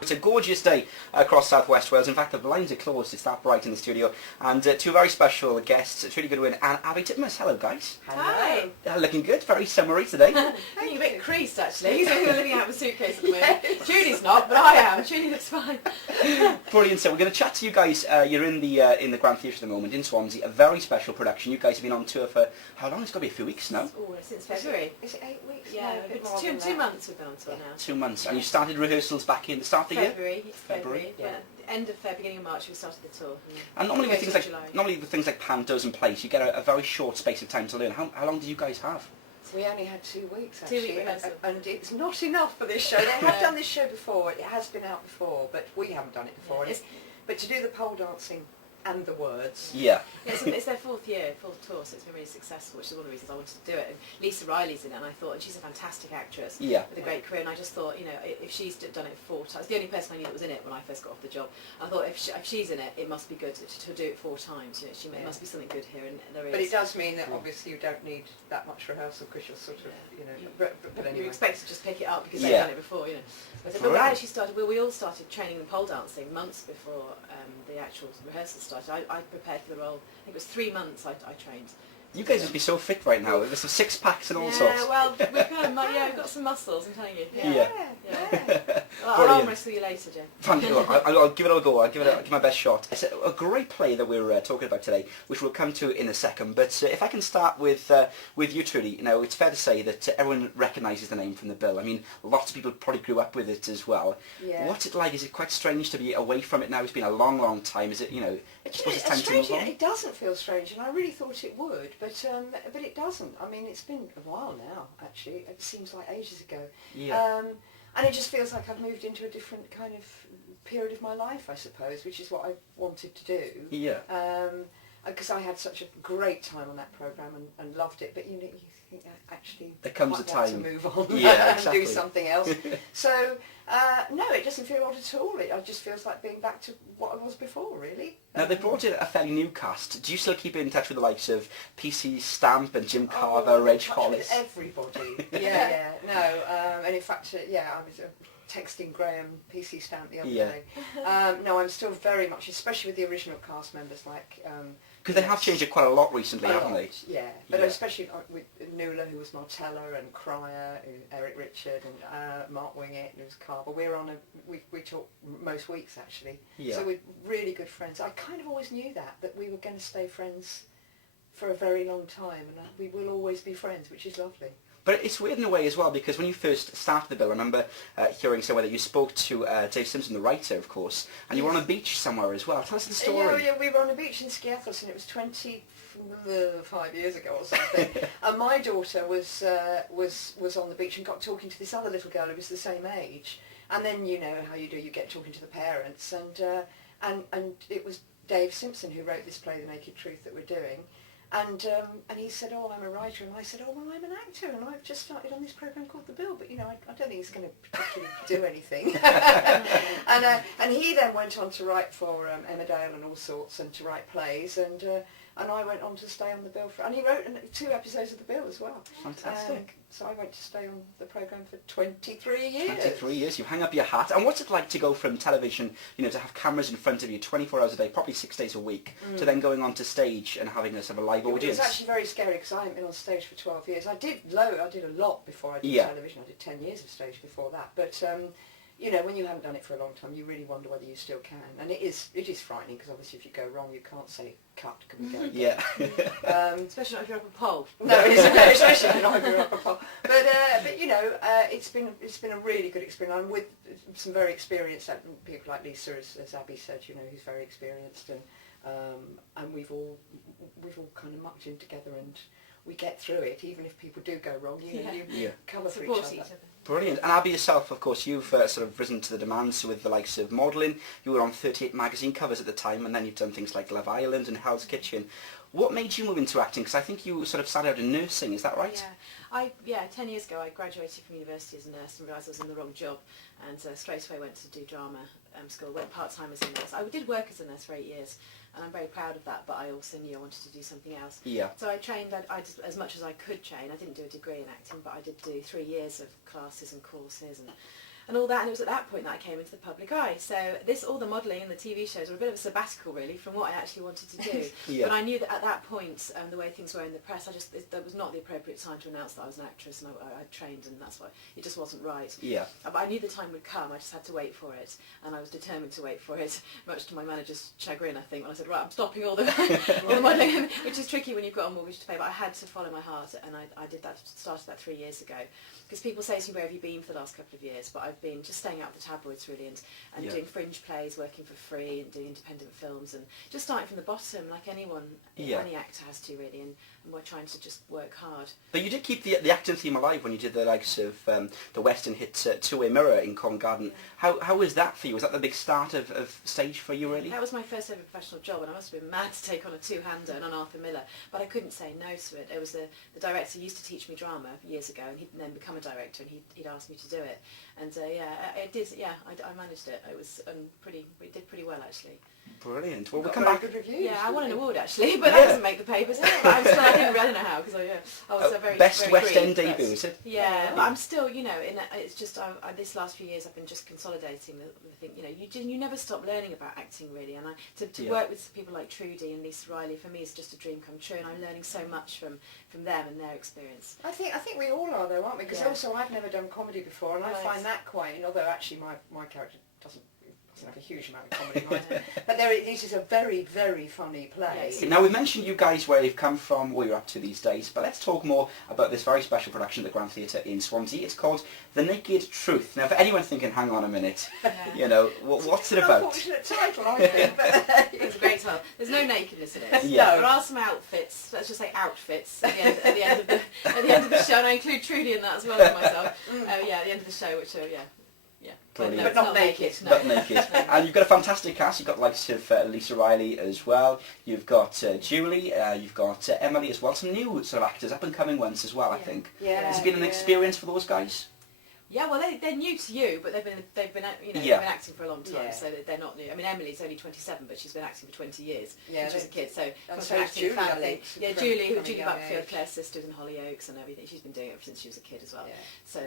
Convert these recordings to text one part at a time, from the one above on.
It's a gorgeous day across South West Wales. In fact, the blinds are closed. It's that bright in the studio. And two very special guests, Trudy Goodwin and Abi Titmus. Hello, guys. Hi. Looking good. Very summery today. Looking a bit creased, actually. He's only living out of a suitcase at the moment. Trudy's not, but I am. Trudy looks fine. Brilliant. So we're going to chat to you guys. You're in the Grand Theatre at the moment in Swansea. A very special production. You guys have been on tour for how long? It's got to be a few weeks now. Oh, since February. Is it 8 weeks? Yeah, No, it's two months we've been on tour now. 2 months. And you started rehearsals back in the start of the year? February. Yeah. End of February, beginning of March, we started the tour. And normally with things like pantos and plays, you get a very short space of time to learn. How long did you guys have? We only had 2 weeks, actually. 2 week rehearsal. And it's not enough for this show. They have done this show before. It has been out before, but we haven't done it before. Yeah, but to do the pole dancing and the words. Yeah. It's their fourth tour, so it's been really successful, which is one of the reasons I wanted to do it. And Lisa Riley's in it, and I thought, and she's a fantastic actress with a great career, and I just thought, you know, if she's done it 4 times, the only person I knew that was in it when I first got off the job, I thought if she's in it, it must be good to do it 4 times. You know, it must be something good here, and there is. But it does mean that obviously you don't need that much rehearsal because you're sort of, you know. But anyway. You're expected to just pick it up because they've done it before, you know. But we actually started. We all started training in pole dancing months before the actual rehearsal started. I prepared for the role. I think it was 3 months I trained. You guys would be so fit right now. There's some 6 packs and all sorts. Yeah, well, we've got some muscles, I'm telling you. Yeah. I'll arm wrestle you later, Jen. I'll give it a go. I'll give it my best shot. It's a great play that we're talking about today, which we'll come to in a second. But if I can start with you, Trudy. You know, it's fair to say that everyone recognises the name from the bill. I mean, lots of people probably grew up with it as well. Yeah. What's it like? Is it quite strange to be away from it now? It's been a long, long time. Is it? You know, I suppose it's time to move on. It doesn't feel strange, and I really thought it would, but it doesn't. I mean, it's been a while now. Actually, it seems like ages ago. Yeah. And it just feels like I've moved into a different kind of period of my life, I suppose, which is what I wanted to do. Yeah. Because I had such a great time on that programme and loved it, but you know, you think actually there comes I a time to move on yeah, and exactly. do something else. So no, it doesn't feel odd at all. It just feels like being back to what I was before, really. Now they brought in a fairly new cast. Do you still keep in touch with the likes of PC Stamp and Jim Carver, Reg Hollis? Everybody. Yeah. No, and in fact, I was texting Graham PC Stamp the other day. No, I'm still very much, especially with the original cast members like. Because they have changed it quite a lot recently, haven't they? Yeah, but especially with Nuala, who was Martella, and Cryer, Eric Richard, and Mark Wingett, who was Carver. We're on we talk most weeks actually. Yeah. So we're really good friends. I kind of always knew that we were going to stay friends for a very long time, and we will always be friends, which is lovely. But it's weird in a way as well, because when you first started the bill, I remember hearing somewhere that you spoke to Dave Simpson, the writer, of course, and you were on a beach somewhere as well. Tell us the story. Yeah, we were on a beach in Skiathos, and it was 25 years ago or something. And my daughter was on the beach and got talking to this other little girl who was the same age. And then you know how you do, you get talking to the parents, and it was Dave Simpson who wrote this play, The Naked Truth, that we're doing. And he said, oh, I'm a writer, and I said, oh, well, I'm an actor, and I've just started on this programme called The Bill, but, you know, I don't think it's going to particularly do anything. And he then went on to write for Emmerdale and all sorts, and to write plays, and I went on to stay on The Bill, and he wrote 2 episodes of The Bill as well. Fantastic. So I went to stay on the programme for 23 years. 23 years, you hang up your hat. And what's it like to go from television, you know, to have cameras in front of you 24 hours a day, probably 6 days a week, to then going on to stage and having a sort of live audience? It was actually very scary because I hadn't been on stage for 12 years. I did a lot before I did television. I did 10 years of stage before that. But you know, when you haven't done it for a long time, you really wonder whether you still can. And it is frightening because obviously if you go wrong, you can't say cut. Can we go again? Yeah. Especially not if you're up a pole. No, especially not if you're up a pole. But you know, it's been a really good experience. I'm with some very experienced people like Lisa, as Abi said. You know, who's very experienced, and we've all kind of mucked in together, and we get through it. Even if people do go wrong, you cover for each other. Brilliant. And Abi yourself, of course, you've sort of risen to the demands with the likes of modelling. You were on 38 magazine covers at the time, and then you've done things like Love Island and Hell's Kitchen. What made you move into acting? Because I think you sort of started out in nursing, is that right? Yeah. 10 years ago I graduated from university as a nurse and realised I was in the wrong job, and straight away went to do drama school, went part-time as a nurse. I did work as a nurse for 8 years, and I'm very proud of that, but I also knew I wanted to do something else. Yeah. So I trained, I just, as much as I could train. I didn't do a degree in acting, but I did do 3 years of classes and courses, and all that, and it was at that point that I came into the public eye. So all the modelling and the TV shows were a bit of a sabbatical really from what I actually wanted to do. But I knew that at that point, the way things were in the press, that was not the appropriate time to announce that I was an actress, and I trained, and that's why it just wasn't right. But I knew the time would come. I just had to wait for it, and I was determined to wait for it, much to my manager's chagrin, I think, when I said, right, I'm stopping all the modelling, which is tricky when you've got a mortgage to pay. But I had to follow my heart, and I did that. Started that 3 years ago. Because people say to me, where have you been for the last couple of years? But I've been just staying out of the tabloids really, and doing fringe plays, working for free, and doing independent films, and just starting from the bottom, like anyone, any actor has to really, and we're trying to just work hard. But you did keep the acting theme alive when you did the likes of the Western hit Two-Way Mirror in Covent Garden. How was that for you? Was that the big start of stage for you really? That was my first ever professional job, and I must have been mad to take on a two-hander and on Arthur Miller, but I couldn't say no to it. It was the director used to teach me drama years ago, and he'd then become a director, and he'd asked me to do it, and it did. I managed it. It was we did pretty well actually. Brilliant. Well, we'll come back. Good reviews. Yeah, I won an award actually, but that doesn't make the papers. But I'm still, I don't know how, because I was a very best very West End green, debut, is it? Yeah, but I'm still, it's just this last few years I've been just consolidating the thing. You never stop learning about acting really, and to work with people like Trudie and Lisa Riley for me is just a dream come true, and I'm learning so much from them and their experience. I think we all are though, aren't we? Because also I've never done comedy before, and I find that quite. Although actually my character doesn't have a huge amount of comedy, but this is a very, very funny play. Yes. Now we've mentioned you guys where you've come from, what you're up to these days, but let's talk more about this very special production at the Grand Theatre in Swansea. It's called The Naked Truth. Now for anyone thinking, hang on a minute, what's it about? Unfortunate title, I think. But it's a great title. There's no nakedness in it. Yeah. There are some outfits. Let's just say outfits at the end of the show, and I include Trudie in that as well as myself. At the end of the show, which are but not naked. No. Not naked. And you've got a fantastic cast. You've got the likes of Lisa Riley as well. You've got Julie. You've got Emily as well. Some new sort of actors, up and coming ones as well. I think. Yeah. Has it been an experience for those guys? Yeah, well, they're new to you, but they've been acting for a long time, so they're not new. I mean, Emily's only 27, but she's been acting for 20 years since she was a kid. So that's from acting Julie, family. Julie Buckfield, Claire's sisters, and Hollyoaks and everything. She's been doing it since she was a kid as well. So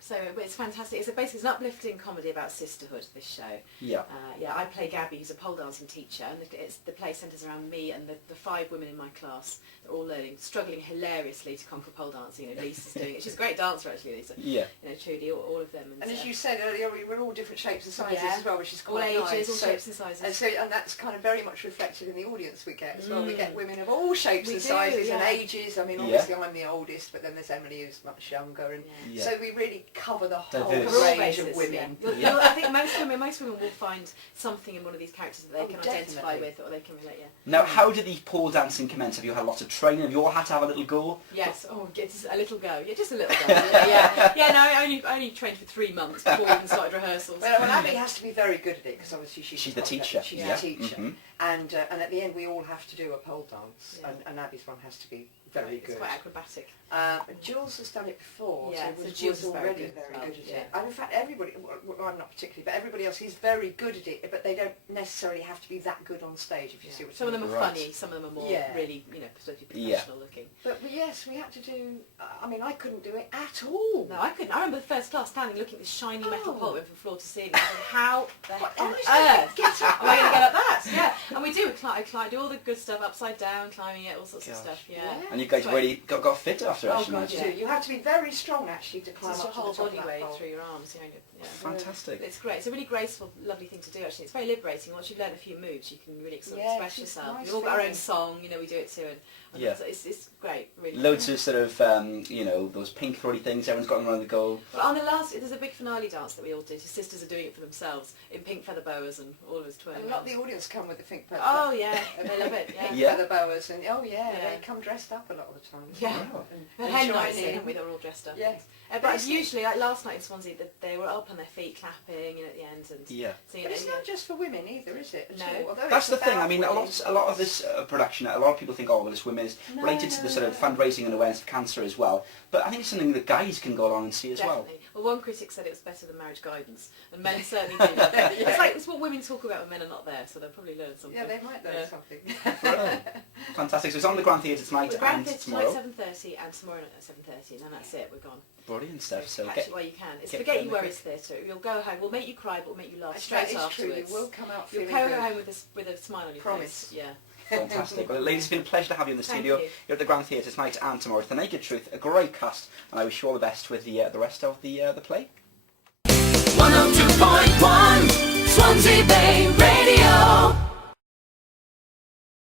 so it's fantastic. It's basically an uplifting comedy about sisterhood. This show. I play Gabby, who's a pole dancing teacher, and the play centres around me and the 5 women in my class. They're all struggling hilariously to conquer pole dancing. Lisa's doing it. She's a great dancer actually, Lisa. Trudie, all of them. And as you said earlier, we're all different shapes and sizes as well, which is quite all ages, nice. All shapes and sizes. And that's kind of very much reflected in the audience we get as well. We get women of all shapes and sizes and ages. I mean, obviously I'm the oldest, but then there's Emily who's much younger, and so we really cover the whole range of women. I think most women will find something in one of these characters that they can identify with, or they can relate. Now, how did the pole dancing commence? Have you had lots of training? Have you all had to have a little go? Yes. Just a little go. Yeah, just a little go. No, I only trained for 3 months before we even started rehearsals. Well, Abby has to be very good at it because obviously she's the teacher. She's the teacher, and at the end we all have to do a pole dance, and Abby's one has to be very good. It's quite acrobatic. Jules has done it before, so Jules is already very good at it. And in fact, everybody, well, I'm not particularly, but everybody else is very good at it, but they don't necessarily have to be that good on stage, if you see what I mean. Some of them are funny, some of them are more really, professional looking. But yes, we had to do, I mean, I couldn't do it at all. No, I couldn't. I remember the first class standing looking at this shiny metal pole went from floor to ceiling. How the on earth am I going to get at that? Yeah, and we do. I do all the good stuff, upside down, climbing it, all sorts of stuff. Yeah. And you guys really got fit after it. Oh God, you have to be very strong actually to climb up your whole to the top body of that weight pole. through your arms. Fantastic. It's great. It's a really graceful, lovely thing to do. Actually, it's very liberating. Once you've learned a few moves, you can really sort of express yourself. Nice We've all got our own song. We do it too, and it's great. Really. Loads of sort of those pink throaty things. Everyone's got them around the goal. Well, on the last, there's a big finale dance that we all do. His sisters are doing it for themselves in pink feather boas, and all of us twirling. A lot of the audience come with the pink feather. Oh yeah, they love it. Feather boas, and they come dressed up a lot of the time. Yeah, and hen nights, didn't we? They were all dressed up. Yeah. But usually, like last night in Swansea, they were up on their feet clapping at the end. And but it's not just for women either, is it? No. That's the thing. I mean, a lot of this production, a lot of people think, oh, well, this women is related to the sort of fundraising and awareness of cancer as well. But I think it's something that guys can go along and see as well. Well, one critic said it was better than Marriage Guidance, and men certainly do. It's like it's what women talk about when men are not there, so they'll probably learn something. Yeah, they might learn something. Brilliant. Fantastic. So it's on the Grand Theatre tonight and tomorrow. Tonight 7:30 and tomorrow at 7:30, and then that's it. We're gone. Brilliant stuff. So catch it while you can. It's Forget Your Worries Theatre. You'll go home. We'll make you cry, but we'll make you laugh straight afterwards. True. We'll come out You'll feeling go good. home with a smile on your face. Yeah. Fantastic. Well, ladies, it's been a pleasure to have you in the studio. You. You're at the Grand Theatre tonight and tomorrow. It's The Naked Truth, a great cast, and I wish you all the best with the rest of the play. 102.1 Swansea Bay Radio.